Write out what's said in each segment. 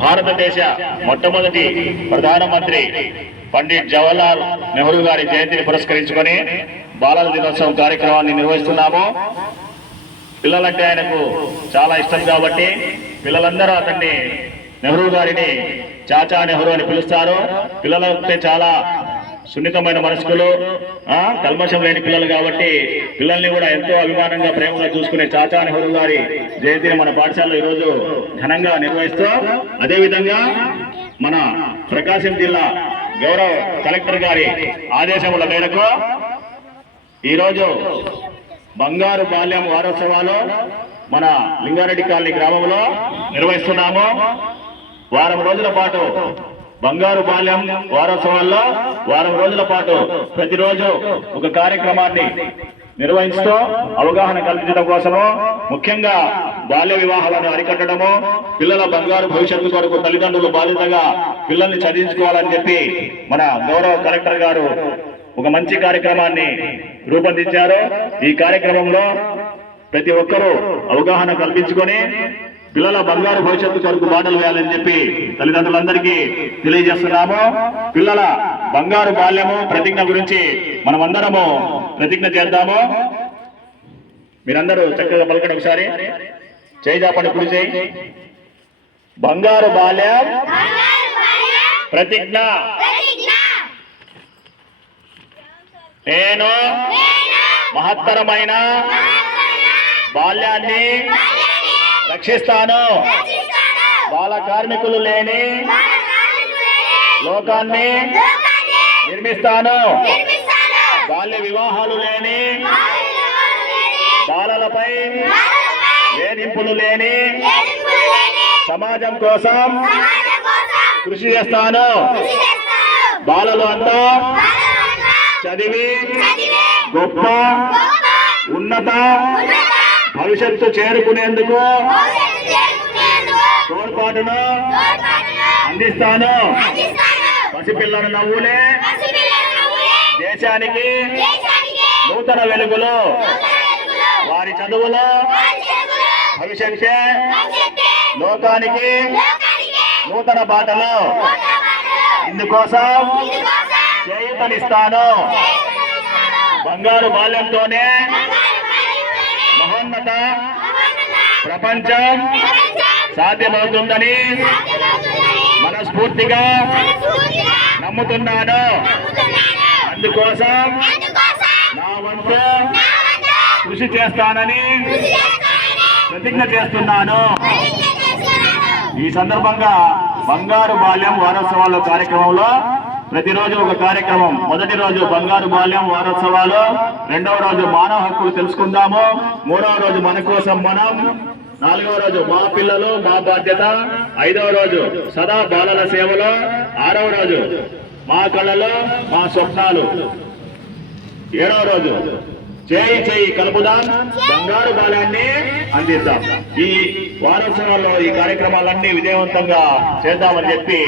భారతదేశ మొట్టమొదటి ప్రధానమంత్రి పండిట్ జవహర్లాల్ నెహ్రూ గారి జయంతిని పురస్కరించుకొని బాలల దినోత్సవం కార్యక్రమాన్ని నిర్వహిస్తున్నాము. పిల్లలంటే ఆయనకు చాలా ఇష్టం కాబట్టి పిల్లలందరూ అతన్ని నెహ్రూ గారిని చాచా నెహ్రూ అని పిలుస్తారు. పిల్లలంటే చాలా సున్నితమైన మనస్కులు, కల్మషం లేని పిల్లలు కాబట్టి పిల్లల్ని కూడా ఎంతో అభిమానంగా ప్రేమగా చూసుకునే చాచా నెహ్రూ గారి జయంతిని మన పాఠశాలలో ఈరోజు ఘనంగా నిర్వహిస్తూ, అదేవిధంగా మన ప్రకాశం జిల్లా గౌరవ కలెక్టర్ గారి ఆదేశముల మేరకు ఈరోజు బంగారు బాల్యం వారోత్సవాలు మన లింగారెడ్డి కాలనీ గ్రామంలో నిర్వహిస్తున్నాము. వారం రోజుల పాటు బంగారు బాల్యం వారోత్సవాల్లో వారం రోజుల పాటు ప్రతిరోజు ఒక కార్యక్రమాన్ని నిర్వహిస్తూ అవగాహన కల్పించడం కోసము, ముఖ్యంగా బాల్య వివాహాలను అరికట్టడము, పిల్లల బంగారు భవిష్యత్తు కొరకు తల్లిదండ్రులు బాధ్యతగా పిల్లల్ని చదివించుకోవాలని చెప్పి మన గౌరవ కలెక్టర్ గారు ఒక మంచి కార్యక్రమాన్ని రూపొందించారు. ఈ కార్యక్రమంలో ప్రతి ఒక్కరూ అవగాహన కల్పించుకొని పిల్లల బంగారు భవిష్యత్తు కొరకు బాటలు వేయాలని చెప్పి తల్లిదండ్రులందరికీ తెలియజేస్తున్నాము. పిల్లల బంగారు బాల్యము ప్రతిజ్ఞ గురించి మనమందరము ప్రతిజ్ఞ చేద్దాము. మీరందరూ చక్కగా పలకండి. ఒకసారి చేయి చాపండి, కుడి చేయి. బంగారు బాల్యం ప్రతిజ్ఞ. నేను మహత్తరమైన బాల్యాన్ని రక్షిస్తాను. బాల కార్మికులు లేని లోకాన్ని నిర్మిస్తాను. బాల్య వివాహాలు లేని, బాలలపై వేధింపులు లేని సమాజం కోసం కృషి చేస్తాను. బాలలు అంతా చదివి గొప్ప ఉన్నత భవిష్యత్తు చేరుకునేందుకు తోడ్పాటును అందిస్తాను. పసిపిల్లల నవ్వులే దేశానికి నూతన వెలుగులు, వారి చదువులో భవిష్యత్తే లోకానికి నూతన బాటలు. ఇందుకోసం చేయూతనిస్తాను. బంగారు బాల్యంతోనే మహోన్నత ప్రపంచం సాధ్యమవుతుందని మనస్ఫూర్తిగా నమ్ముతున్నాను. అందుకోసం నా వంతు కృషి చేస్తానని ప్రతిజ్ఞ చేస్తున్నాను. ఈ సందర్భంగా బంగారు బాల్యం వారోత్సవాల కార్యక్రమంలో ప్రతిరోజు ఒక కార్యక్రమం. మొదటి రోజు బంగారు బాల్యం వారోత్సవాలు, రెండవ రోజు మానవ హక్కులు తెలుసుకుందాము, మూడవ రోజు మన కోసం మనం, నాలుగవ రోజు మా పిల్లలు మా బాధ్యత, ఐదవ రోజు సదా బాలల సేవలో, ఆరవ రోజు మా కళలు మా స్వప్నాలు, ఏడవ రోజు చేయి చేయి కలుపుదాం, బంగారు బాల్యాన్ని అందిద్దాం. ఈ వారోత్సవాల్లో ఈ కార్యక్రమాలన్నీ విజయవంతంగా చేద్దామని చెప్పి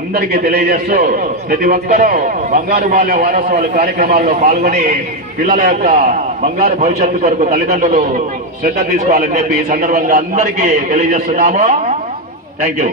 అందరికీ తెలియజేస్తూ, ప్రతి ఒక్కరూ బంగారు బాల్య వారోత్సవాల కార్యక్రమాల్లో పాల్గొని పిల్లల యొక్క బంగారు భవిష్యత్తు కొరకు తల్లిదండ్రులు శ్రద్ధ తీసుకోవాలని చెప్పి ఈ సందర్భంగా అందరికీ తెలియజేస్తున్నాము. Thank you.